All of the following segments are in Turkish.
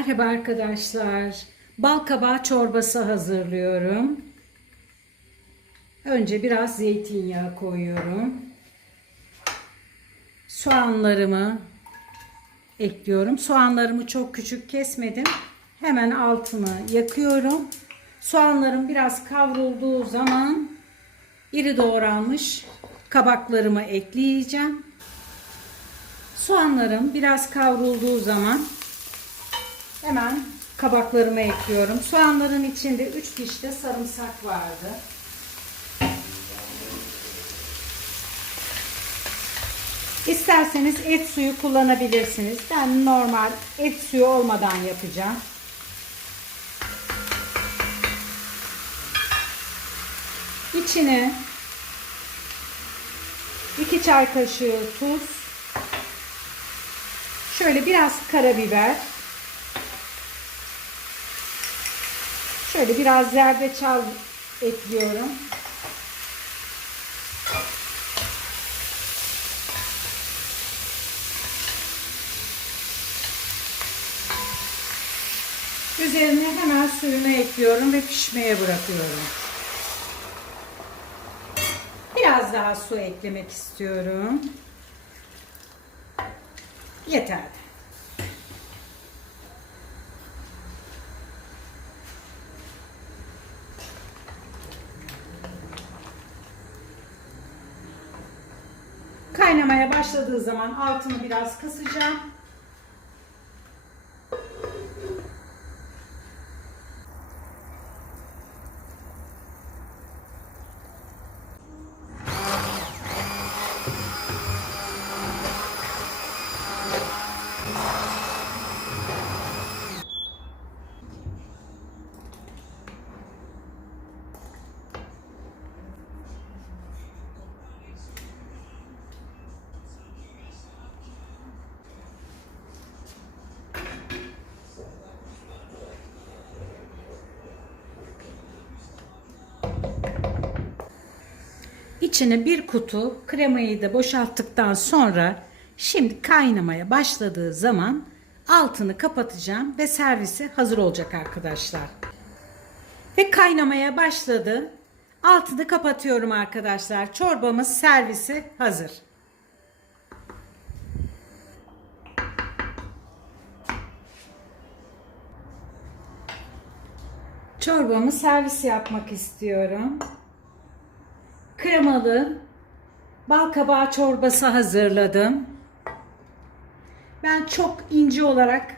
Merhaba arkadaşlar. Bal kabağı çorbası hazırlıyorum. Önce biraz zeytinyağı koyuyorum. Soğanlarımı ekliyorum. Soğanlarımı çok küçük kesmedim. Hemen altını yakıyorum. Soğanlarım biraz kavrulduğu zaman iri doğranmış kabaklarımı ekleyeceğim. Soğanlarım biraz kavrulduğu zaman hemen kabaklarımı ekliyorum. Soğanların içinde 3 diş de sarımsak vardı. İsterseniz et suyu kullanabilirsiniz. Ben normal et suyu olmadan yapacağım. İçine 2 çay kaşığı tuz, şöyle biraz karabiber, şöyle biraz zerdeçal ekliyorum. Üzerine hemen suyunu ekliyorum ve pişmeye bırakıyorum. Biraz daha su eklemek istiyorum. Yeterli. Kaynamaya başladığı zaman altını biraz kısacağım. İçine bir kutu kremayı da boşalttıktan sonra şimdi kaynamaya başladığı zaman altını kapatacağım ve servise hazır olacak arkadaşlar. Ve kaynamaya başladı. Altını kapatıyorum arkadaşlar. Çorbamız servisi hazır. Çorbamı servis yapmak istiyorum kremalı bal kabağı çorbası hazırladım. Ben çok ince olarak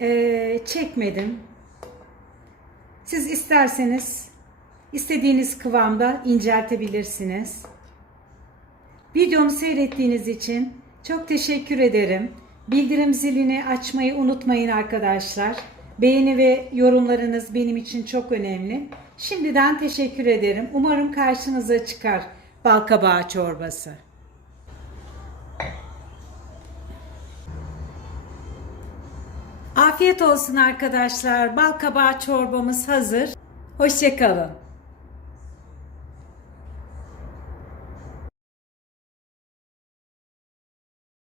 e, çekmedim. Siz isterseniz istediğiniz kıvamda inceltebilirsiniz. Videomu seyrettiğiniz için çok teşekkür ederim. Bildirim zilini açmayı unutmayın arkadaşlar. Beğeni ve yorumlarınız benim için çok önemli. Şimdiden teşekkür ederim. Umarım karşınıza çıkar balkabağı çorbası. Afiyet olsun arkadaşlar. Balkabağı çorbamız hazır. Hoşçakalın.